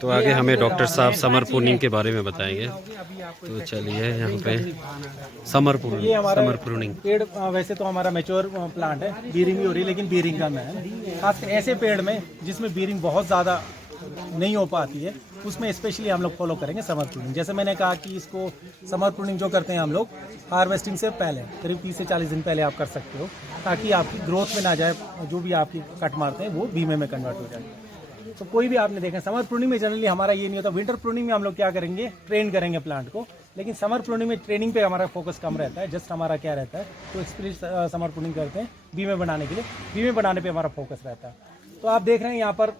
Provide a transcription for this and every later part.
तो आगे हमें डॉक्टर साहब समर प्रूनिंग के बारे में बताएंगे। तो चलिए यहाँ पे समर प्रूनिंग पेड़ वैसे तो हमारा मैच्योर प्लांट है, बीरिंग भी हो रही है, लेकिन बीरिंग कम है। खासकर ऐसे पेड़ में जिसमें बीरिंग बहुत ज़्यादा नहीं हो पाती है, उसमें स्पेशली हम लोग फॉलो करेंगे समर प्रूनिंग। जैसे मैंने कहा कि इसको समर प्रूनिंग जो करते हैं हम लोग हार्वेस्टिंग से पहले करीब 30 से 40 दिन पहले आप कर सकते हो, ताकि आपकी ग्रोथ में ना जाए, जो भी आपकी कट मारते हैं वो बीमे में कन्वर्ट हो जाए। तो कोई भी आपने देखा समर प्रूनिंग में जनरली हमारा ये नहीं होता। विंटर प्रूनिंग में हम लोग क्या करेंगे, ट्रेन करेंगे प्लांट को, लेकिन समर प्रूनिंग में ट्रेनिंग पे हमारा फोकस कम रहता है। जस्ट हमारा क्या रहता है, तो एक्सपीरियंस समर प्रूनिंग करते हैं बीमे बनाने के लिए, बीमे बनाने पे हमारा फोकस रहता है। तो आप देख रहे हैं यहाँ पर,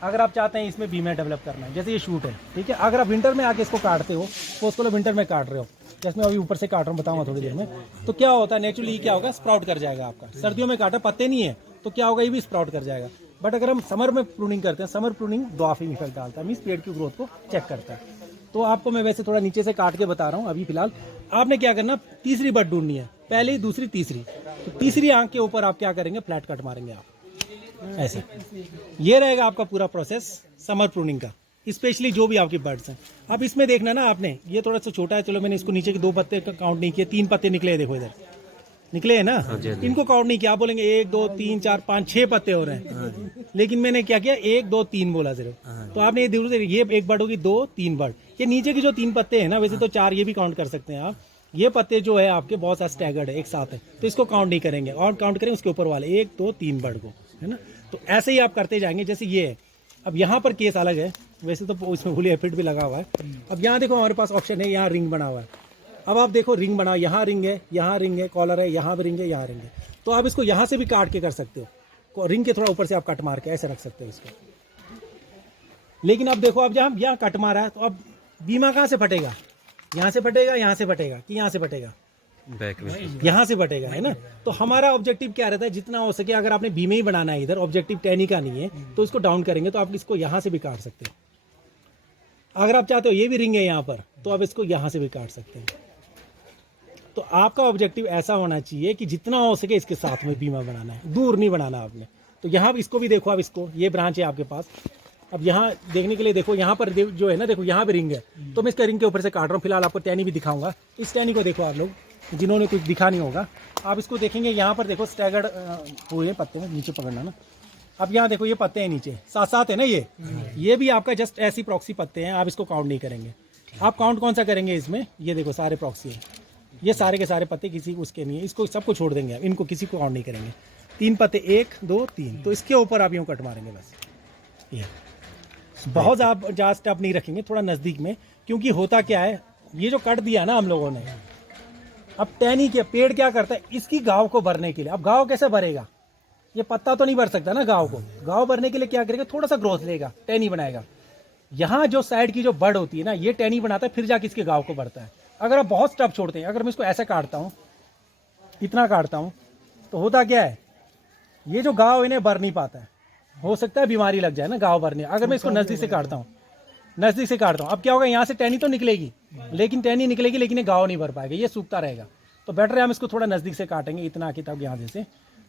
अगर आप चाहते हैं इसमें बीमे डेवलप करना है, जैसे ये शूट है, ठीक है, अगर आप विंटर में आके इसको काटते हो तो उसको विंटर में काट रहे हो, जैसे मैं अभी ऊपर से काट रहा हूँ, बताऊंगा थोड़ी देर में, तो क्या होता है नेचुरली क्या होगा, स्प्राउट कर जाएगा आपका। सर्दियों में काटा पत्ते नहीं है तो क्या होगा, ये भी स्प्राउट कर जाएगा। बट अगर हम समर में प्रूनिंग करते हैं, समर प्रूनिंग ड्वार्फिंग इफेक्ट डालता है, मींस पेड़ की ग्रोथ को चेक करता है। तो आपको मैं वैसे थोड़ा नीचे से काट के बता रहा हूँ। अभी फिलहाल आपने क्या करना, तीसरी बड ढूंढनी है, पहली दूसरी तीसरी। तो तीसरी आंख के ऊपर आप क्या करेंगे, फ्लैट कट मारेंगे आप ऐसे। ये रहेगा आपका पूरा प्रोसेस समर प्रूनिंग का, स्पेशली जो भी आपकी बर्ड्स हैं। अब इसमें देखना ना आपने, ये थोड़ा सा छोटा है, चलो मैंने इसको नीचे के 2 पत्ते का काउंट नहीं किया, 3 पत्ते निकले, देखो इधर निकले है ना, इनको काउंट नहीं किया। आप बोलेंगे 1 2 3 4 5 6 पत्ते हो रहे हैं, लेकिन मैंने क्या किया, 1 2 3 बोला सिर्फ। तो आपने ये देखो, ये एक बर्ड होगी, 2 3 बर्ड, ये नीचे की जो 3 पत्ते हैं ना, वैसे तो 4 ये भी काउंट कर सकते हैं आप। ये पत्ते जो है आपके बहुत सा स्टैगर्ड है, एक साथ है, तो इसको काउंट नहीं करेंगे, और काउंट करेंगे उसके ऊपर वाले 1 2 3 बर्ड को, है ना। तो ऐसे ही आप करते जाएंगे, जैसे ये है। अब यहाँ पर केस अलग है, वैसे तो इसमें हुली एफिड भी लगा हुआ है। अब यहाँ देखो हमारे पास ऑप्शन है, यहाँ रिंग बना हुआ है। अब आप देखो रिंग बना, यहाँ रिंग है, यहाँ रिंग है, कॉलर है, यहाँ भी रिंग है, यहाँ रिंग है। तो आप इसको यहाँ से भी काट के कर सकते हो, रिंग के थोड़ा ऊपर से आप कट मार के ऐसे रख सकते हो इसको। लेकिन अब देखो, अब जब यहाँ कट मारा है, तो अब बीमा कहाँ से फटेगा, यहाँ से फटेगा, यहाँ से फटेगा, कि यहाँ से फटेगा, बैक में यहाँ से फटेगा, है ना। तो हमारा ऑब्जेक्टिव क्या रहता है, जितना हो सके अगर आपने बीमे ही बनाना है, इधर ऑब्जेक्टिव टैनी का नहीं है, तो इसको डाउन करेंगे तो आप इसको यहाँ से भी काट सकते हो। अगर आप चाहते हो ये भी रिंग है यहाँ पर, तो आप इसको यहाँ से भी काट सकते हैं। तो आपका ऑब्जेक्टिव ऐसा होना चाहिए कि जितना हो सके इसके साथ में बीमा बनाना है, दूर नहीं बनाना आपने। तो यहाँ इसको भी देखो, आप इसको, ये ब्रांच है आपके पास। अब यहाँ देखने के लिए देखो, यहाँ पर जो है ना, देखो यहाँ भी रिंग है, तो मैं इसका रिंग के ऊपर से काट रहा हूँ। फिलहाल आपको टैनी भी दिखाऊंगा। इस टैनी को देखो, आप लोग जिन्होंने कुछ दिखा नहीं होगा, आप इसको देखेंगे, यहाँ पर देखो स्टैगर्ड हुए पत्ते में, नीचे पकड़ना ना। अब यहाँ देखो ये पत्ते हैं नीचे, साथ साथ है ना, ये भी आपका जस्ट ऐसी प्रॉक्सी पत्ते हैं, आप इसको काउंट नहीं करेंगे। आप काउंट कौन सा करेंगे इसमें, ये देखो सारे प्रॉक्सी है, ये सारे के सारे पत्ते किसी उसके नहीं है, इसको सबको छोड़ देंगे, इनको किसी को काउंट नहीं करेंगे। 3 पत्ते, 1 2 3, तो इसके ऊपर आप यूँ कट मारेंगे बस। ये बहुत आप ज़्यादा स्टेप नहीं रखेंगे, थोड़ा नज़दीक में, क्योंकि होता क्या है, ये जो कट दिया ना हम लोगों ने, अब टहनी के पेड़ क्या करता है, इसकी गाँव को भरने के लिए, अब गाँव कैसे भरेगा, ये पत्ता तो नहीं भर सकता ना गाँव को। गाँव भरने के लिए क्या करेगा, थोड़ा सा ग्रोथ लेगा, टहनी बनाएगा। यहाँ जो साइड की जो बर्ड होती है ना, ये टहनी बनाता है, फिर जाके इसके गाँव को भरता है। अगर आप बहुत स्टफ छोड़ते हैं, अगर मैं इसको ऐसा काटता हूँ, इतना काटता हूँ, तो होता क्या है, ये जो गाँव इन्हें भर नहीं पाता है, हो सकता है बीमारी लग जाए ना गाँव भरने। अगर मैं इसको नज़दीक से काटता हूँ, नज़दीक से काटता हूँ, अब क्या होगा, यहाँ से टहनी तो निकलेगी, लेकिन टहनी निकलेगी, लेकिन ये गाँव नहीं भर पाएगा, ये सूखता रहेगा। तो बेटर है हम इसको थोड़ा नज़दीक से काटेंगे, इतना कि तब यहाँ जैसे,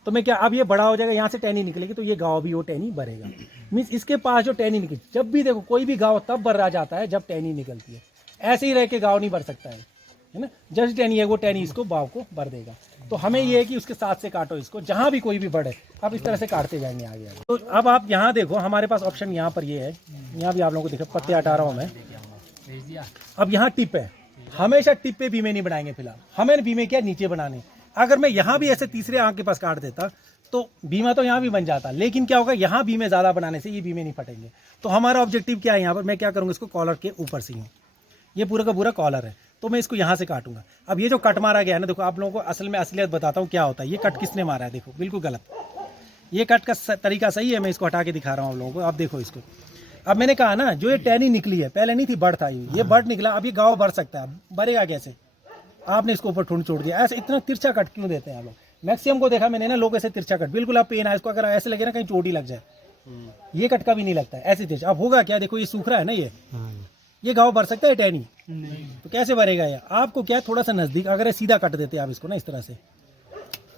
तो मैं क्या, अब ये बड़ा हो जाएगा, यहाँ से टहनी निकलेगी, तो ये गाँव भी वो टहनी भरेगा। मीन्स इसके पास जो टहनी निकली, जब भी देखो कोई भी गाँव तब भर जाता है जब टहनी निकलती है, ऐसे ही रह के गाँव नहीं भर सकता है ना। जस्ट टहनी है, वो टहनी इसको गाँव को भर देगा। तो हमें ये है कि उसके साथ से काटो इसको, जहाँ भी कोई भी बर्ड है, आप इस तरह से काटते जाएंगे आगे आगे। तो अब आप यहाँ देखो, हमारे पास ऑप्शन यहाँ पर ये है, यहाँ भी आप लोगों को देखो, पत्ते हटा रहा हूँ मैं। अब यहाँ टिप है, हमेशा टिप पे बीमे नहीं बनाएंगे फिलहाल, हमें बीमे क्या नीचे बनाने। अगर मैं यहाँ भी ऐसे तीसरे आंख के पास काट देता तो बीमा तो यहाँ भी बन जाता, लेकिन क्या होगा, यहाँ बीमे ज़्यादा बनाने से ये बीमे नहीं फटेंगे। तो हमारा ऑब्जेक्टिव क्या है, यहाँ पर मैं क्या करूँगा, इसको कॉलर के ऊपर से हूँ, ये पूरा का पूरा कॉलर है, तो मैं इसको यहाँ से काटूंगा। अब ये जो कट मारा गया है ना, देखो आप लोगों को असल में असलियत बताता हूँ क्या होता है। ये कट किसने मारा है, देखो बिल्कुल गलत, ये कट का तरीका सही है, मैं इसको हटा के दिखा रहा हूँ आप लोगों को। आप देखो इसको, अब मैंने कहा ना, जो ये टहनी निकली है, पहले नहीं थी, बर्ड था, ये बर्ड निकला, अब ये गाँव भर सकता है, भरेगा कैसे, आपने इसको ऊपर ठूंढ छोड़ दिया। ऐसे इतना तिरछा कट क्यों देते हैं आप लोग, मैक्सिमम को देखा मैंने ना, लोग ऐसे तिरछा कट, बिल्कुल आप पेन है इसको, अगर ऐसे लगे ना कहीं चोट ही लग जाए, ये कट का भी नहीं लगता है ऐसे तिरछा। अब होगा क्या, देखो ये सूख रहा है ना, ये गाँव भर सकता है टहनी, तो कैसे भरेगा ये, आपको क्या थोड़ा सा नजदीक, अगर सीधा कट देते आप इसको ना इस तरह से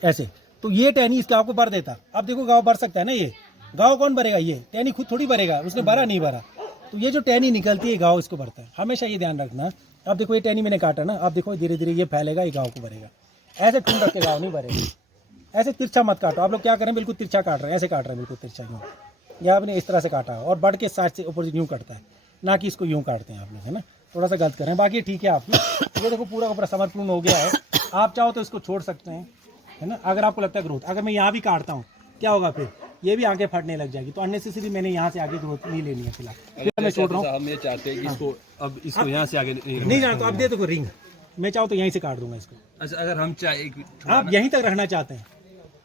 ऐसे, तो ये टहनी इस गाँव को भर देता। अब देखो गाँव भर सकता है ना, ये गाँव कौन भरेगा, ये टहनी खुद थोड़ी भरेगा, उसने भरा नहीं भरा, तो ये जो टहनी निकलती है घाव इसको भरता है। हमेशा ये ध्यान रखना। अब देखो ये टहनी मैंने काटा ना, अब देखो धीरे धीरे ये फैलेगा, ये घाव को भरेगा। ऐसे ठूंड रख के घाव नहीं भरेगा। ऐसे तिरछा मत काटो। आप लोग क्या करें, बिल्कुल तिरछा काट रहे हैं, ऐसे काट रहे हैं बिल्कुल तिरछा यूँ, या आपने इस तरह से काटा है और बढ़ के साइड से ऊपर यूँ कटता है, ना कि इसको यूँ काटते हैं आप लोग, है ना। थोड़ा सा गलत करें, बाकी ठीक है आपकी। ये देखो पूरा का पूरा समर्पूर्ण हो गया है। आप चाहो तो इसको छोड़ सकते हैं, है ना, अगर आपको लगता है ग्रोथ। अगर मैं यहाँ भी काटता हूँ क्या होगा, फिर ये भी आगे फटने लग जाएगी। तो अननेसेसरी मैंने यहाँ से आगे ग्रोथ नहीं लेनी है फिलहाल, फिर मैं छोड़ रहा हूँ। हम ये चाहते हैं कि इसको अब इसको यहाँ से आगे नहीं जाना तो आप दे दो रिंग, मैं चाहूँ तो यहीं से काट दूंगा इसको। अच्छा, अगर हम चाहे आप यहीं तक रखना चाहते हैं,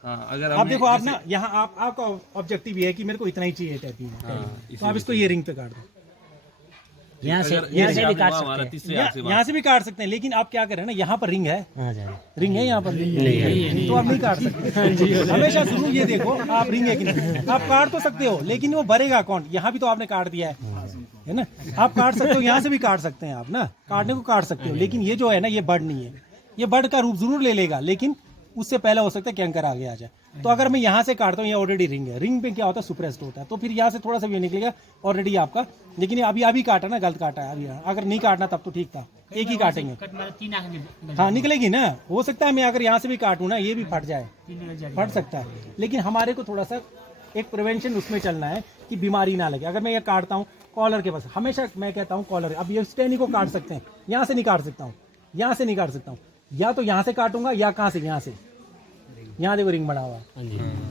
हाँ, अगर आप देखो आप ना यहाँ आपका ऑब्जेक्टिव ये है कि मेरे को इतना ही चाहिए टैपिंग, तो आप इसको ये रिंग पे काट दो। यहाँ से भी काट सकते हैं, यहाँ से भी काट सकते हैं, लेकिन आप क्या करें ना, यहाँ पर रिंग है, रिंग है यहाँ पर, तो आप नहीं काट सकते। हमेशा शुरू ये देखो आप रिंग है कि नहीं। आप काट तो सकते हो, लेकिन वो भरेगा कौन। यहाँ भी तो आपने काट दिया है ना। आप काट सकते हो, यहाँ से भी काट सकते हैं आप ना, काटने को काट सकते हो। लेकिन ये जो है ना, ये बर्ड नहीं है। ये बर्ड का रूप जरूर ले लेगा, लेकिन उससे पहले हो सकता है कैंकर आगे आ जाए। तो अगर मैं यहाँ से काटता हूँ, ये ऑलरेडी रिंग है, रिंग पे क्या होता है, सुप्रेस्ड होता है, तो फिर यहाँ से थोड़ा सा भी निकलेगा ऑलरेडी आपका। लेकिन अभी काटा ना, गलत काटा है अभी। अगर नहीं काटना तब तो ठीक था, एक ही काटेंगे। हाँ निकलेगी ना, हो सकता है मैं अगर यहाँ से भी काटूँ ना, ये भी फट जाए, फट सकता है। लेकिन हमारे को थोड़ा सा एक प्रिवेंशन उसमें चलना है कि बीमारी ना लगे। अगर मैं ये काटता हूँ कॉलर के पास, हमेशा मैं कहता हूँ कॉलर, अब ये स्टेनी को काट सकते हैं, यहाँ से नहीं काट सकता हूँ, यहाँ से नहीं काट सकता हूँ, या तो यहाँ से काटूंगा या कहाँ से, यहाँ से। यहाँ देखो रिंग बना हुआ,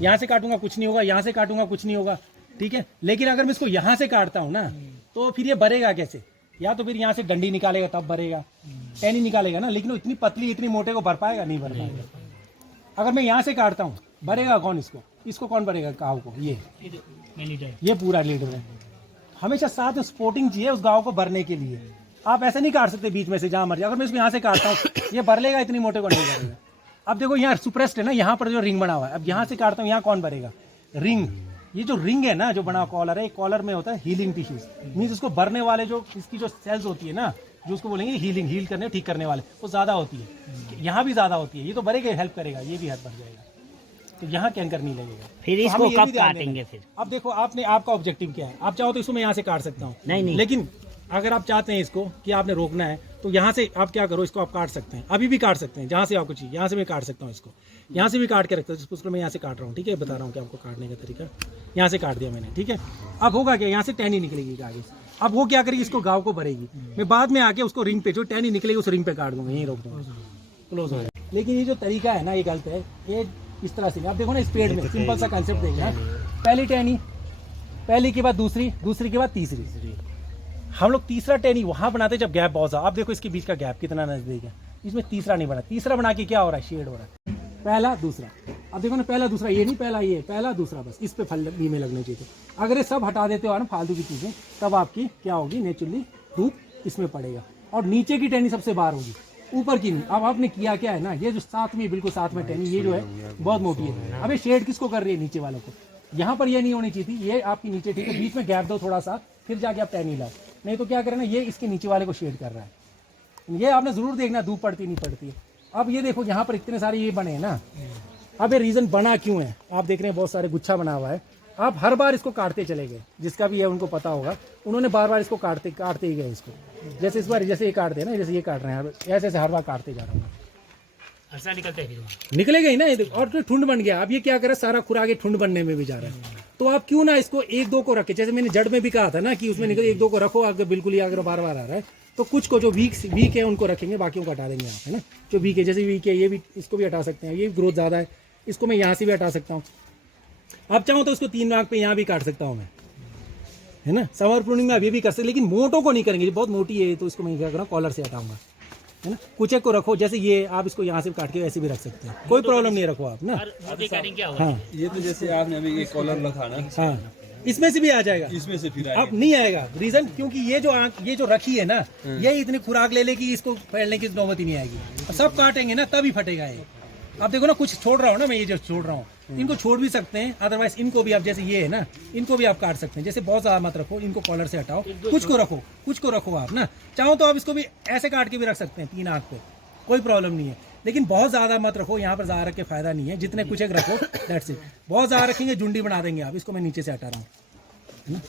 यहाँ से काटूंगा कुछ नहीं होगा, यहाँ से काटूंगा कुछ नहीं होगा, ठीक है। लेकिन अगर मैं इसको यहाँ से काटता हूँ ना, तो फिर ये भरेगा कैसे, या तो फिर यहाँ से डंडी निकालेगा तब भरेगा, टहनी निकालेगा ना, लेकिन वो इतनी पतली इतनी मोटे को भर पाएगा, नहीं भर पाएगा। अगर मैं यहाँ से काटता हूँ, भरेगा कौन इसको कौन भरेगा गाँव को, ये पूरा लीडर है। हमेशा साथ में स्पोर्टिंग चाहिए उस गाँव को भरने के लिए। आप ऐसे नहीं काट सकते बीच में से जहाँ मर्जी। अगर मैं इसको यहाँ से काटता हूँ, ये भर लेगा, इतनी मोटे को नहीं भरेगा। अब देखो यहाँ सुप्रेस्ड है ना, यहाँ पर जो रिंग बना हुआ है, अब यहाँ से काटता हूँ, यहाँ कौन भरेगा, रिंग। ये जो रिंग है ना, जो बना कॉलर है, कॉलर में होता है हीलिंग टिश्यूज, मीन्स इसको भरने वाले जो इसकी जो सेल्स होती है ना, जो उसको बोलेंगे हील करने, ठीक करने वाले, वो ज़्यादा होती है। यहाँ भी ज़्यादा होती है, ये तो भरेगा, हेल्प करेगा, ये भी हेल्प भर जाएगा, तो यहाँ कैंकर नहीं लगेगा। फिर इसको कब काटेंगे फिर? अब देखो आपका ऑब्जेक्टिव क्या है। आप चाहो तो इसको मैं यहाँ से काट सकता हूँ, नहीं, लेकिन अगर आप चाहते हैं इसको कि आपने रोकना है, तो यहाँ से आप क्या करो, इसको आप काट सकते हैं, अभी भी काट सकते हैं, जहाँ से आपको चाहिए। यहाँ से मैं काट सकता हूँ इसको, यहाँ से भी काट के रखता हूँ, उसको मैं यहाँ से काट रहा हूँ, ठीक है, बता रहा हूँ कि आपको काटने का तरीका। यहाँ से काट दिया मैंने, ठीक है। अब होगा क्या, यहाँ से टहनी निकलेगी आगे से। अब वो क्या करेगी, इसको गाँव को भरेगी। मैं बाद में आके उसको रिंग पे, जो टहनी निकलेगी उस रिंग पे काट दूंगा, यहीं रोक दूंगा, क्लोज हो जाए। लेकिन ये जो तरीका है ना, ये गलत है। ये इस तरह से आप देखो ना, स्पेड में सिंपल सा कंसेप्ट देखना, पहली टहनी, पहली के बाद दूसरी, दूसरी के बाद तीसरी। हम लोग तीसरा टहनी वहां बनाते जब गैप बहुत ज़्यादा। आप देखो इसके बीच का गैप कितना नजदीक है, इसमें तीसरा नहीं बना। तीसरा बना के क्या हो रहा है, शेड हो रहा है, पहला दूसरा। अब देखो ना, पहला दूसरा, ये नहीं पहला ये, पहला दूसरा, बस इस पे फल बी में लगने चाहिए। अगर ये सब हटा देते हो ना फालतू की चीज़ें, तब आपकी क्या होगी, नेचुरली धूप इसमें पड़ेगा। और नीचे की टहनी सबसे बाहर होगी, ऊपर की नहीं। अब आपने किया क्या है ना, ये जो साथ में बिल्कुल साथ में टहनी, ये जो है बहुत मोटी है। अब ये शेड किसको कर रही है, नीचे वालों को। यहाँ पर ये नहीं होनी चाहिए थी, ये आपकी नीचे, ठीक है, बीच में गैप दो थोड़ा सा, फिर जाके आप टहनी लाओ। नहीं तो क्या करें ना, ये इसके नीचे वाले को शेड कर रहा है। ये आपने जरूर देखना, धूप पड़ती नहीं पड़ती है। अब ये देखो यहाँ पर इतने सारे ये बने हैं ना, अब ये रीज़न बना क्यों है, आप देख रहे हैं बहुत सारे गुच्छा बना हुआ है। आप हर बार इसको काटते चले गए, जिसका भी है उनको पता होगा, उन्होंने बार बार इसको काटते ही गए इसको। जैसे इस बार जैसे ये काटते हैं ना, जैसे ये काट रहे हैं, ऐसे ऐसे हर बार काटते जा रहा हूँ, निकलेगा ही ना ये। और तो ठुंड बन गया। अब ये क्या करे, सारा खुराक ये ठुंड बनने में भी जा रहा है। तो आप क्यों ना इसको एक दो को रखे, जैसे मैंने जड़ में भी कहा था ना कि उसमें निकल एक दो को रखो। अगर बिल्कुल ही अगर बार बार आ रहा है तो कुछ को जो वीक है उनको रखेंगे, बाकियों को हटा देंगे आप, है ना। जो वीक है, जैसे वीक है, ये भी, इसको भी हटा सकते हैं। ये ग्रोथ ज़्यादा है, इसको मैं यहाँ से भी हटा सकता हूँ। अब चाहूँ तो इसको 3 नाक पे यहाँ भी काट सकता हूँ मैं, है ना। समर प्रूनिंग में अभी भी कर सकते, लेकिन मोटों को नहीं करेंगे, बहुत मोटी है तो इसको मैं क्या करूँ, कॉलर से हटाऊंगा, है ना। कुछ एक को रखो, जैसे ये आप इसको यहाँ से काट के ऐसे भी रख सकते हैं, कोई प्रॉब्लम नहीं, रखो आप ना। हाँ, ये तो जैसे आपने अभी ये कॉलर रखा ना, हाँ, इसमें से भी आ जाएगा, इसमें से फिर अब नहीं आएगा। रीजन क्योंकि ये जो रखी है ना, ये इतनी खुराक ले लेगी, इसको फैलने की नौबत ही नहीं आएगी। सब काटेंगे ना तभी फटेगा ये। अब देखो ना, कुछ छोड़ रहा हूँ ना मैं, ये जो छोड़ रहा हूँ, इनको छोड़ भी सकते हैं। अदरवाइज इनको भी आप, जैसे ये है ना, इनको भी आप काट सकते हैं। जैसे बहुत ज़्यादा मत रखो, इनको कॉलर से हटाओ, कुछ को रखो आप ना। चाहो तो आप इसको भी ऐसे काट के भी रख सकते हैं 3 आंख पे, कोई प्रॉब्लम नहीं है। लेकिन बहुत ज़्यादा मत रखो, यहाँ पर ज़्यादा रख के फायदा नहीं है। जितने कुछ एक रखो, दैट्स इट। बहुत ज़्यादा रखेंगे जुंडी बना देंगे आप। इसको मैं नीचे से हटा रहा हूँ, है ना।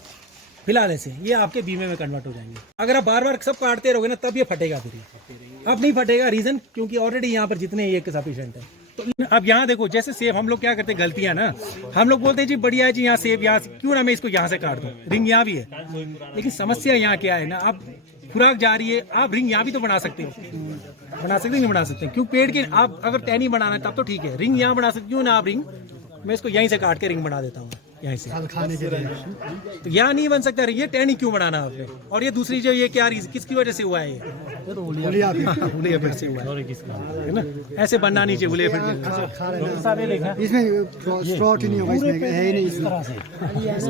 फिलहाल ऐसे ये आपके बीमे में कन्वर्ट हो जाएंगे। अगर आप बार बार सब काटते रहोगे ना तब ये फटेगा, फिर ये अब नहीं फटेगा। रीजन क्योंकि ऑलरेडी यहाँ पर जितने ये सफिशिएंट है। तो अब यहाँ देखो, जैसे सेब हम लोग क्या करते हैं, गलतियां ना, हम लोग बोलते हैं जी बढ़िया है जी यहाँ सेब, यहाँ क्यों ना मैं इसको यहाँ से काट दूं, रिंग यहाँ भी है। लेकिन समस्या यहाँ क्या है ना, आप खुराक जा रही है, आप रिंग यहाँ भी तो बना सकते हो, बना सकते नहीं बना सकते, क्यों पेड़ के आप अगर टहनी बनाना है तब तो ठीक है, रिंग यहाँ बना सकते, क्यों ना आप रिंग, मैं इसको यहीं से काट के रिंग बना देता हूँ यहीं से। तो यहाँ नहीं बन सकता, ये टहनी क्यों बनाना आपने। और ये दूसरी जो ये क्या किसकी वजह से हुआ है, ये तो उलिया फिर से हुआ है ना, ऐसे बनना नहीं चाहिए उलिया फिर। इसमें स्ट्रोक नहीं होगा, इसमें है ही नहीं इस तरह से।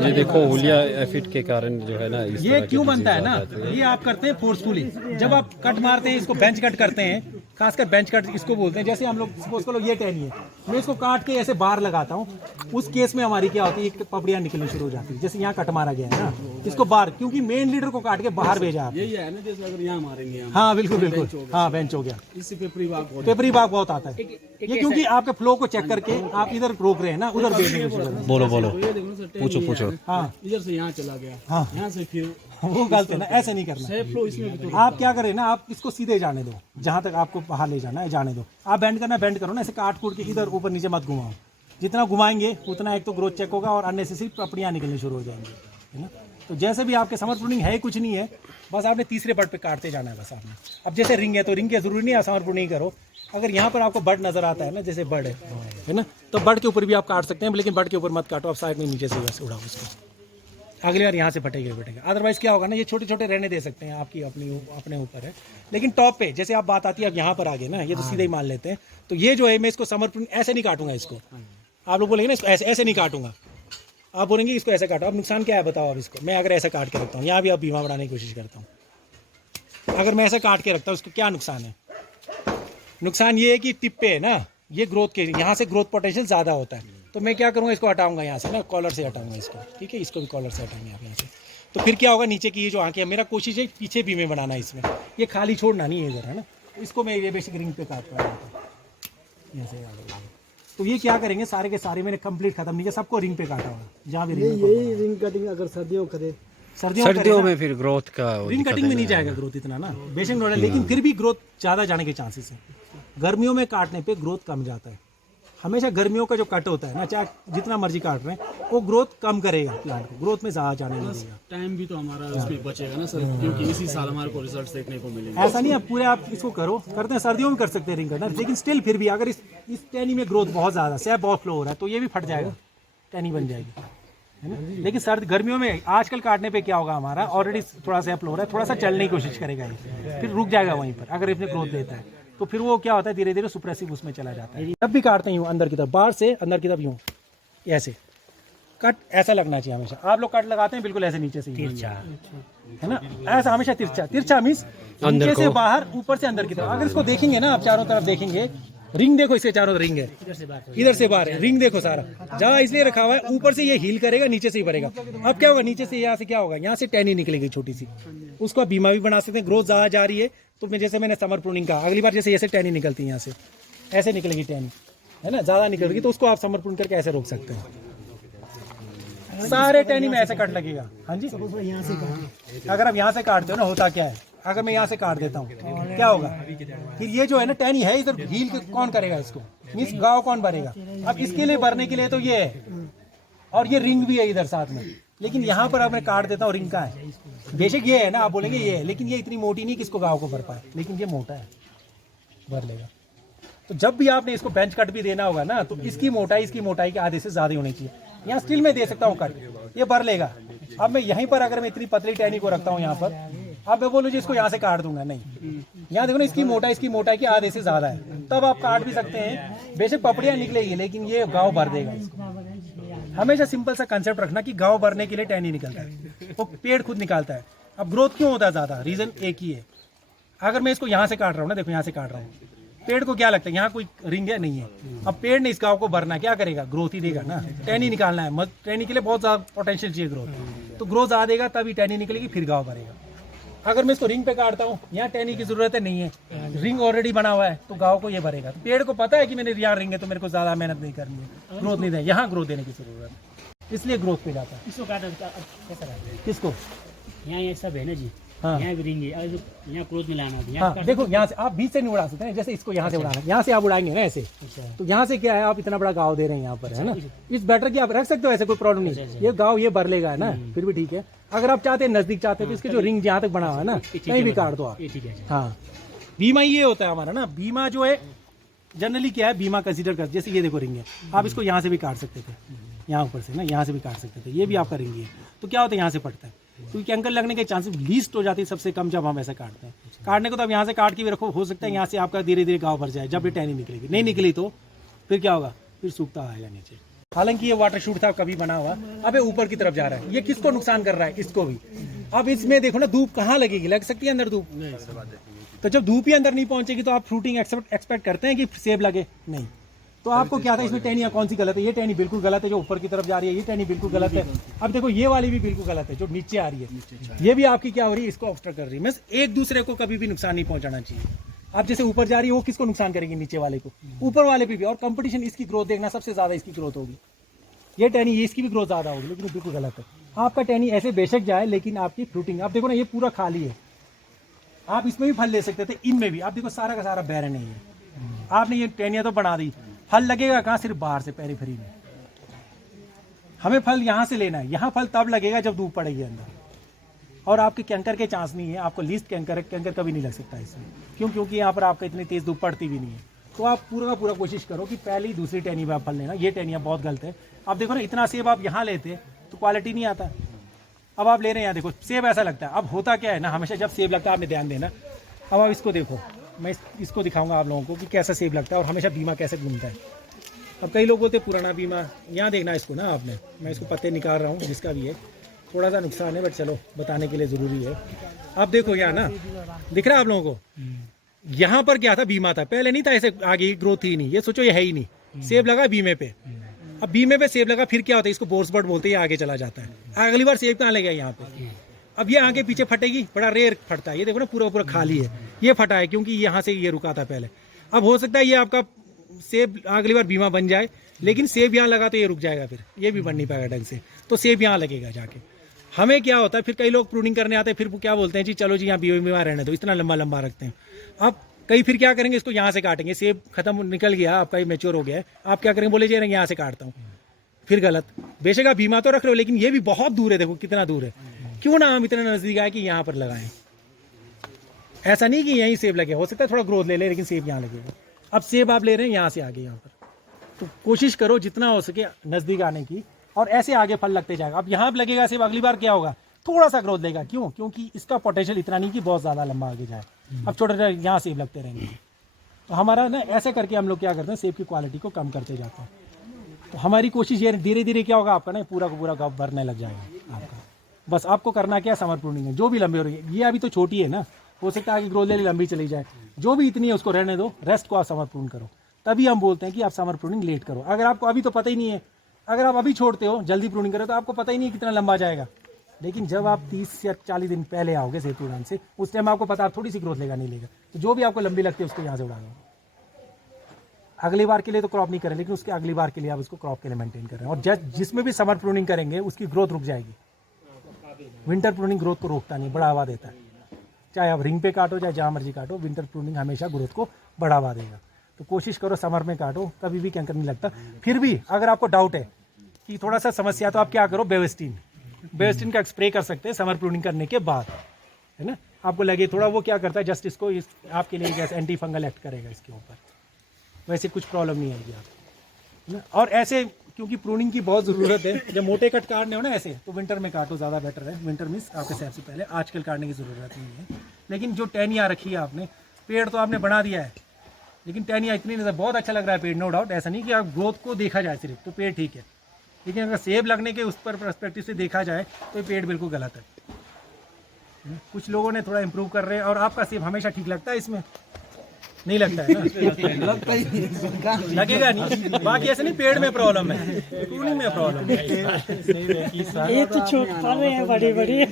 ये देखो हुलिया एफिड के कारण जो है ना ये क्यों बनता है ना, ये आप करते हैं फोर्सफुली। जब आप कट मारते हैं, इसको बेंच कट करते हैं, खासकर बेंच कट इसको बोलते हैं। जैसे हम लोग सपोज करो ये टहनी है, मैं इसको काट के ऐसे बार लगाता हूँ, उस केस में हमारी क्या होती है, पपड़ियाँ निकलनी शुरू हो जाती है। जैसे यहाँ कट मारा गया है ना, इसको बार, क्योंकि मेन लीडर को काट के बाहर भेजा आप। यही है ना, जैसे अगर यहाँ मारेंगे, हाँ बिल्कुल बिल्कुल, हाँ बेंच हो गया, इससे पेपरी बाग बहुत आता है ये, क्योंकि आपके फ्लो को चेक करके आप इधर रोक रहे हैं ना, उधर भेजने की। बोलो ये देखो सर, पूछो। हाँ इधर से यहाँ चला गया, हाँ यहाँ से फिर वो गलत है ना, ऐसे नहीं करना। फ्लो इसमें आप क्या करें ना, आप इसको सीधे जाने दो, जहां तक आपको बाहर ले जाना है जाने दो। आप बेंड करना बेंड करो ना, ऐसे काट कूट के इधर ऊपर नीचे मत घुमाओ। जितना घुमाएंगे उतना एक तो ग्रोथ चेक होगा और अननेसेसरी पपड़ियाँ निकलनी शुरू हो जाएंगी, है ना। तो जैसे भी आपके समर प्रूनिंग है कुछ नहीं है, बस आपने तीसरे बर्ड पे काटते जाना है बस आपने। अब जैसे रिंग है तो रिंग की जरूरी नहीं है समर प्रूनिंग करो। अगर यहाँ पर आपको बर्ड नजर आता है ना, जैसे बर्ड है ना, तो बर्ड के ऊपर भी आप काट सकते हैं, लेकिन बर्ड के ऊपर मत काटो, आप साइड में नीचे से वैसे उड़ाओ इसको, अगली बार यहाँ से फटेगा। अदरवाइज क्या होगा ना, ये छोटे छोटे रहने दे सकते हैं, आपकी अपने ऊपर है। लेकिन टॉप पे जैसे आप बात आती है, अब यहाँ पर आ गए ना, ये तो सीधे ही मान लेते हैं। तो ये जो है, मैं इसको समर प्रूनिंग ऐसे नहीं काटूंगा इसको, आप लोग बोलेंगे ना इसको ऐसे नहीं काटूंगा, आप बोलेंगे इसको ऐसे काटो। अब नुकसान क्या है बताओ। अब इसको मैं अगर ऐसा काट के रखता हूँ, यहाँ भी अब बीमा बनाने की कोशिश करता हूँ, अगर मैं ऐसा काट के रखता हूँ, उसको क्या नुकसान है। नुकसान ये है कि टिप पे है ना, ये ग्रोथ के यहाँ से ग्रोथ पोटेंशियल ज़्यादा होता है। तो मैं क्या करूँगा, इसको हटाऊंगा यहाँ से ना, कॉलर से हटाऊंगा इसको, ठीक है, इसको भी कॉलर से हटाएंगे आप यहाँ से। तो फिर क्या होगा, नीचे की ये जो आंखें, मेरा कोशिश है पीछे बीमे बनाना है इसमें, ये खाली छोड़ना नहीं है इधर, है ना। इसको मैं ये बेसिक रिंग पे काट रहा हूँ ऐसे। तो ये क्या करेंगे, सारे के सारे मैंने कंप्लीट खत्म नहीं किया, सबको रिंग पे काटा हुआ, जहाँ भी यही रिंग कटिंग अगर सर्दियों करे, सर्दियों में फिर ग्रोथ का रिंग कटिंग में नहीं जाएगा ग्रोथ इतना ना, बेसिक नॉलेज, लेकिन फिर भी ग्रोथ ज़्यादा जाने के चांसेस है। गर्मियों में काटने पे ग्रोथ कम जाता है। हमेशा गर्मियों का जो कट होता है ना, चाहे जितना मर्जी काट रहे हैं, वो ग्रोथ कम करेगा प्लांट को, ग्रोथ में ज़्यादा जाने नहीं देगा। टाइम भी तो हमारा उसमें बचेगा ना सर, क्योंकि इसी साल हमारे को रिजल्ट देखने को मिलेंगे। ऐसा नहीं है पूरे आप इसको करो, करते हैं सर्दियों में कर सकते हैं रिंग कटना, लेकिन स्टिल फिर भी अगर इस टहनी में ग्रोथ बहुत ज़्यादा, सैप बहुत फ्लो हो रहा है, तो ये भी फट जाएगा, टहनी बन जाएगी, है ना। लेकिन गर्मियों में आजकल काटने पे क्या होगा, हमारा ऑलरेडी थोड़ा सा फ्लो हो रहा है, थोड़ा सा चलने की कोशिश करेगा ये, फिर रुक जाएगा वहीं पर। अगर इसमें ग्रोथ देता है तो फिर वो क्या होता है, धीरे धीरे सुप्रेसिव उसमें चला जाता है। जब भी काटते हैं यूँ अंदर की तरफ, बाहर से अंदर की तरफ यूँ ऐसे कट ऐसा लगना चाहिए हमेशा। आप लोग कट लगाते हैं बिल्कुल ऐसे नीचे से, तिरछा है ना, ऐसा हमेशा तिरछा मीन्स नीचे से बाहर, ऊपर से अंदर की तरफ। अगर इसको देखेंगे ना आप, चारों तरफ देखेंगे, रिंग देखो, इसके चारों रिंग है, इधर से बाहर है, रिंग देखो सारा जहाँ इसलिए रखा हुआ है, ऊपर से ये हील करेगा, नीचे से ही भरेगा। अब क्या होगा, नीचे से यहाँ से क्या होगा, यहाँ से टहनी निकलेगी छोटी सी, उसको आप बीमा भी बना सकते हैं। ग्रोथ ज़्यादा जा रही है तो मैं जैसे मैंने समर प्रूनिंग कहा, अगली बार जैसे ऐसे टहनी निकलती है, यहाँ से ऐसे निकलेगी टहनी, है ना, ज़्यादा निकलेगी, तो उसको आप समर प्रूनिंग करके ऐसे रोक सकते हैं। सारे टहनी में ऐसे कट लगेगा। हाँ जी, अगर आप यहाँ से काटते हो ना, होता क्या है, अगर मैं यहाँ से काट देता हूँ क्या होगा, फिर ये जो है ना टहनी है, इधर हील कौन करेगा इसको, मीन्स गाँव कौन भरेगा। अब इसके लिए भरने के लिए तो ये है, और ये रिंग भी है इधर साथ में। लेकिन यहाँ पर अब मैं काट देता हूँ, रिंग का है, बेशक ये है ना, आप बोलेंगे ये है, लेकिन ये इतनी मोटी नहीं कि इसको गाँव को भर पाए, लेकिन ये मोटा है, भर लेगा। तो जब भी आपने इसको बेंच कट भी देना होगा ना, तो इसकी मोटाई के आधे से ज़्यादा होनी चाहिए। यहाँ स्टिल में दे सकता हूँ कट, ये भर लेगा। अब मैं यहीं पर अगर मैं इतनी पतली टहनी को रखता हूँ यहाँ पर, अब मैं बोलूँ जी इसको यहाँ से काट दूंगा, नहीं, यहाँ देखो ना, इसकी मोटाई के आधे से ज़्यादा है, तब आप काट भी सकते हैं। बेशक पपड़ियाँ निकलेगी, लेकिन ये गाँव भर देगा इसको। हमेशा सिंपल सा कंसेप्ट रखना कि गाँव भरने के लिए टहनी निकलता है, वो पेड़ खुद निकालता है। अब ग्रोथ क्यों होता है ज़्यादा, रीज़न एक ही है। अगर मैं इसको यहाँ से काट रहा हूँ ना, देखो यहाँ से काट रहा हूँ, पेड़ को क्या लगता है यहाँ कोई रिंग है, नहीं है। अब पेड़ ने इस गाँव को भरना, क्या करेगा, ग्रोथ ही देगा ना, टहनी निकालना है। टहनी के लिए बहुत ज़्यादा पोटेंशियल चाहिए ग्रोथ, तो ग्रोथ ज़्यादा देगा तभी टहनी निकलेगी, फिर गाँव भरेगा। अगर मैं इसको रिंग पे काटता हूँ, यहाँ टहनी की जरूरत है, नहीं है, रिंग ऑलरेडी बना हुआ है, तो गाँव को ये भरेगा। तो पेड़ को पता है कि मैंने यहाँ रिंग है तो मेरे को ज़्यादा मेहनत नहीं करनी है, ग्रोथ नहीं देगा, यहाँ ग्रोथ देने की जरूरत है। इसलिए ग्रोथ पे जाता है। इसको काटा कैसा रहता है? किसको? यहाँ ये सब है ना जी, हाँ। यहाँ भी रिंग है, और यहाँ क्लोज मिलाना होता है, यहाँ हाँ काट देखो यहाँ से आप बीच से नहीं उड़ा सकते हैं, जैसे इसको यहाँ से उड़ाना है, यहाँ से आप उड़ाएंगे ना ऐसे, अच्छा। तो यहाँ से क्या है आप इतना बड़ा गाँव दे रहे हैं यहाँ पर, है ना। इस बैटर की आप रख सकते हो, ऐसे कोई प्रॉब्लम नहीं। ये गाँव ये भर लेगा, है ना, फिर भी ठीक है। अगर आप चाहते हैं नजदीक चाहते हैं तो इसके जो रिंग जहाँ तक बना हुआ है ना, कहीं भी काट दो आप। ये ठीक है। हाँ, बीमा ये होता है हमारा ना, बीमा जो है जनरली क्या है, बीमा कंसीडर कर, जैसे ये देखो रिंग है, आप इसको यहाँ से भी काट सकते थे, यहाँ ऊपर से ना, यहाँ से भी काट सकते थे, ये भी आपका रिंग है। तो क्या होता है, यहाँ से पड़ता है, क्योंकि कैंकर लगने के चांसेस लीस्ट हो जाती है सबसे कम जब हम ऐसे काटते हैं। काटने को तो अब यहाँ से काट के भी रखो, हो सकता है यहाँ से आपका धीरे धीरे घाव भर जाए, जब ये टहनी निकलेगी, नहीं निकली तो फिर क्या होगा, फिर सूखता आएगा नीचे। हालांकि ये वाटर शूट था कभी बना हुआ, अब ये ऊपर की तरफ जा रहा है, ये किसको नुकसान कर रहा है, इसको भी। अब इसमें देखो ना, धूप कहाँ लगेगी, लग सकती है अंदर धूप, तो जब धूप ही अंदर नहीं पहुंचेगी तो आप फ्रूटिंग एक्सपेक्ट करते हैं कि सेब लगे, नहीं। तो आपको क्या था, इसमें टहनियाँ कौन सी गलत है, ये टहनी बिल्कुल गलत है जो ऊपर की तरफ जा रही है, ये टहनी बिल्कुल गलत है। अब देखो ये वाली भी बिल्कुल गलत है जो नीचे आ रही है, ये भी आपकी क्या हो रही है, इसको ऑब्स्ट्रक्ट कर रही है। मींस एक दूसरे को कभी भी नुकसान नहीं पहुंचाना चाहिए। आप जैसे ऊपर जा रही है वो किसको नुकसान करेगी, नीचे वाले को, ऊपर वाले पे भी। और कंपटीशन, इसकी ग्रोथ देखना, सबसे ज्यादा इसकी ग्रोथ होगी। ये टहनी, ये इसकी भी ग्रोथ ज्यादा होगी, लेकिन बिल्कुल गलत है। आपका टहनी ऐसे बेशक जाए, लेकिन आपकी फ्रूटिंग, आप देखो ना ये पूरा खाली है, आप इसमें भी फल ले सकते थे, इनमें भी। आप देखो सारा का सारा बैरन है, आपने ये टहनियां तो बना दी, फल लगेगा कहाँ, सिर्फ बाहर से, पेरीफेरी में। हमें फल यहाँ से लेना है, यहाँ फल तब लगेगा जब धूप पड़ेगी अंदर। और आपके कैंकर के चांस नहीं है, आपको लीस्ट कैंकर है, कैंकर कभी नहीं लग सकता इसमें। क्यों? क्योंकि यहाँ पर आपका इतनी तेज धूप पड़ती भी नहीं है। तो आप पूरा का पूरा कोशिश करो कि पहली दूसरी टहनी में आप फल लेना। ये टहनियाँ बहुत गलत है। आप देखो ना, इतना सेब आप यहाँ लेते तो क्वालिटी नहीं आता। अब आप ले रहे हैं यहाँ, देखो सेब ऐसा लगता है। अब होता क्या है ना, हमेशा जब सेब लगता है, आपने ध्यान देना। अब आप इसको देखो, मैं इसको दिखाऊंगा आप लोगों को कि कैसा सेब लगता है और हमेशा बीमा कैसे घूमता है। अब कई लोग बोलते हैं पुराना बीमा, यहाँ देखना इसको ना आपने, मैं इसको पत्ते निकाल रहा हूँ जिसका भी है, थोड़ा सा नुकसान है बट चलो बताने के लिए ज़रूरी है। अब देखो यहाँ ना, दिख रहा है आप लोगों को, यहाँ पर क्या था, बीमा था, पहले नहीं था ऐसे, आगे ग्रोथ ही नहीं। ये सोचो ये है ही नहीं, सेब लगा बीमे पे। अब बीमे पे सेब लगा, फिर क्या होता है, इसको बोर्स बर्ड बोलते हैं, आगे चला जाता है। अगली बार सेब कहाँ लगेगा, यहाँ पे। अब ये आगे पीछे फटेगी, बड़ा रेयर फटता है। ये देखो ना, पूरा पूरा खाली है, ये फटा है क्योंकि यहाँ से ये रुका था पहले। अब हो सकता है ये आपका सेब अगली बार बीमा बन जाए, लेकिन सेब यहाँ लगा तो ये रुक जाएगा, फिर ये भी बन नहीं पाएगा ढंग से, तो सेब यहाँ लगेगा जाके। हमें क्या होता है, फिर कई लोग प्रूनिंग करने आते हैं, फिर वो क्या बोलते हैं जी चलो जी यहाँ बीमा रहने दो, इतना लंबा लंबा रखते हैं। अब कई फिर क्या करेंगे, इसको यहाँ से काटेंगे, सेब खत्म निकल गया आपका, ये मैच्योर हो गया है, आप क्या करेंगे, बोले जी यहाँ से काटता हूँ, फिर गलत। बेशक आप बीमा तो रख रहे हो, लेकिन ये भी बहुत दूर है, देखो कितना दूर है। क्यों ना हम इतना नजदीक आए कि यहाँ पर लगाएं। ऐसा नहीं कि यहीं सेब लगे, हो सकता है थोड़ा ग्रोथ ले ले, लेकिन सेब यहाँ लगेगा। अब सेब आप ले रहे हैं यहाँ से आगे यहाँ पर, तो कोशिश करो जितना हो सके नजदीक आने की, और ऐसे आगे फल लगते जाएगा। अब यहाँ पर लगेगा सेब, अगली बार क्या होगा, थोड़ा सा ग्रोथ लेगा। क्यों? क्योंकि इसका पोटेंशियल इतना नहीं कि बहुत ज़्यादा लंबा आगे जाए। अब छोटे छोटे यहाँ सेब लगते रहेंगे। तो हमारा ना ऐसे करके हम लोग क्या करते हैं, सेब की क्वालिटी को कम करते जाते हैं। तो हमारी कोशिश ये, धीरे धीरे क्या होगा, आपका ना पूरा का पूरा गाँव भरने लग जाएगा आपका। बस आपको करना क्या, समर प्रूनिंग है, जो भी लंबी हो रही है। ये अभी तो छोटी है ना, हो सकता है आगे ग्रोथ ले लंबी चली जाए, जो भी इतनी है उसको रहने दो, रेस्ट को आप समर प्रून करो। तभी हम बोलते हैं कि आप समर प्रूनिंग लेट करो। अगर आपको अभी तो पता ही नहीं है, अगर आप अभी छोड़ते हो, जल्दी प्रूनिंग करो, तो आपको पता ही नहीं कितना लंबा जाएगा। लेकिन जब आप 30 या 40 दिन पहले आओगे सेब उड़ान से, उस टाइम आपको पता, आप थोड़ी सी ग्रोथ लेगा नहीं लेगा, तो जो भी आपको लंबी लगती है उसको यहाँ से उड़ा दो। अगली बार के लिए तो क्रॉप नहीं करें, लेकिन उसके अगली बार के लिए आप उसको क्रॉप के लिए मेंटेन करें। और जिसमें भी समर प्रूनिंग करेंगे उसकी ग्रोथ रुक जाएगी। विंटर प्रूनिंग ग्रोथ को रोकता नहीं, बढ़ावा देता है। चाहे आप रिंग पे काटो, चाहे जहाँ मर्जी काटो, विंटर प्रूनिंग हमेशा ग्रोथ को बढ़ावा देगा। तो कोशिश करो समर में काटो, कभी भी कैंकर नहीं लगता। फिर भी अगर आपको डाउट है कि थोड़ा सा समस्या, तो आप क्या करो, बेवेस्टिन का स्प्रे कर सकते हैं समर प्रूनिंग करने के बाद, है ना। आपको लगे थोड़ा, वो क्या करता है, जस्ट इसको आपके लिए एंटी फंगल एक्ट करेगा इसके ऊपर, वैसे कुछ प्रॉब्लम नहीं आएगी आपको, है ना। और ऐसे क्योंकि प्रूनिंग की बहुत ज़रूरत है, जब मोटे कट काटने हो ना ऐसे, तो विंटर में काटो, ज़्यादा बेटर है। विंटर मीन्स आपके सेब से पहले, आजकल काटने की ज़रूरत नहीं है। लेकिन जो टहनियाँ रखी है आपने, पेड़ तो आपने बना दिया है, लेकिन टहनियाँ इतनी नहीं, बहुत अच्छा लग रहा है पेड़, नो डाउट। ऐसा नहीं कि आप ग्रोथ को देखा जाए सिर्फ, तो पेड़ ठीक है, लेकिन अगर सेब लगने के उस पर पर्सपेक्टिव से देखा जाए तो ये पेड़ बिल्कुल गलत है। कुछ लोगों ने थोड़ा इम्प्रूव कर रहे हैं, और आपका सेब हमेशा ठीक लगता है, इसमें नहीं लगता है ना, लगेगा नहीं। बाकी ऐसे नहीं, पेड़ में प्रॉब्लम है, प्रूनिंग में प्रॉब्लम है। ये तो छोटा है, बड़ी बड़ी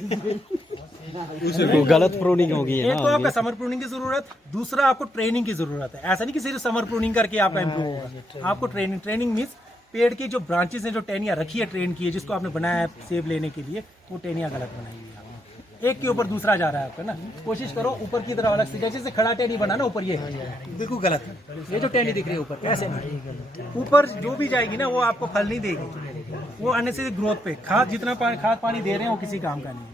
वो गलत प्रूनिंग होगी है एक तो आपका समर प्रूनिंग की जरूरत, दूसरा आपको ट्रेनिंग की जरूरत है। ऐसा नहीं कि सिर्फ समर प्रूनिंग करके आपका इम्प्रूव होगा, आपको ट्रेनिंग मीन्स पेड़ की जो ब्रांचेस हैं, जो टहनियाँ रखी है, ट्रेन की है, जिसको आपने बनाया है सेब लेने के लिए, वो टहनियाँ गलत बनाई हुई है आपने। एक के ऊपर दूसरा जा रहा है आपका ना। कोशिश करो ऊपर की तरफ अलग से, जैसे खड़ा टहनी बना ना ऊपर, ये बिल्कुल गलत है। ये जो टहनी दिख रही है ऊपर, कैसे नहीं, ऊपर जो भी जाएगी ना वो आपको फल नहीं देगी, वो अननेसेसरी ग्रोथ पे खाद जितना खाद पानी दे रहे हैं वो किसी काम का नहीं है।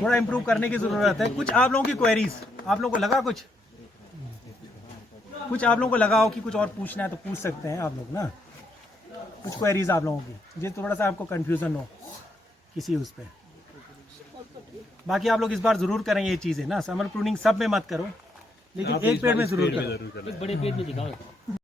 थोड़ा इम्प्रूव करने की जरूरत है। कुछ आप लोगों की क्वेरीज, आप लोगों को लगा कुछ आप लोगों को लगा हो कि कुछ और पूछना है तो पूछ सकते हैं आप लोग ना, कुछ क्वेरीज आप लोगों की, जो थोड़ा सा आपको कंफ्यूजन हो किसी उस पे। बाकी आप लोग इस बार जरूर करें ये चीजें ना, समर प्रूनिंग सब में मत करो, लेकिन एक पेड़ में जरूर करो। बड़े पेड़ में दिखाओ।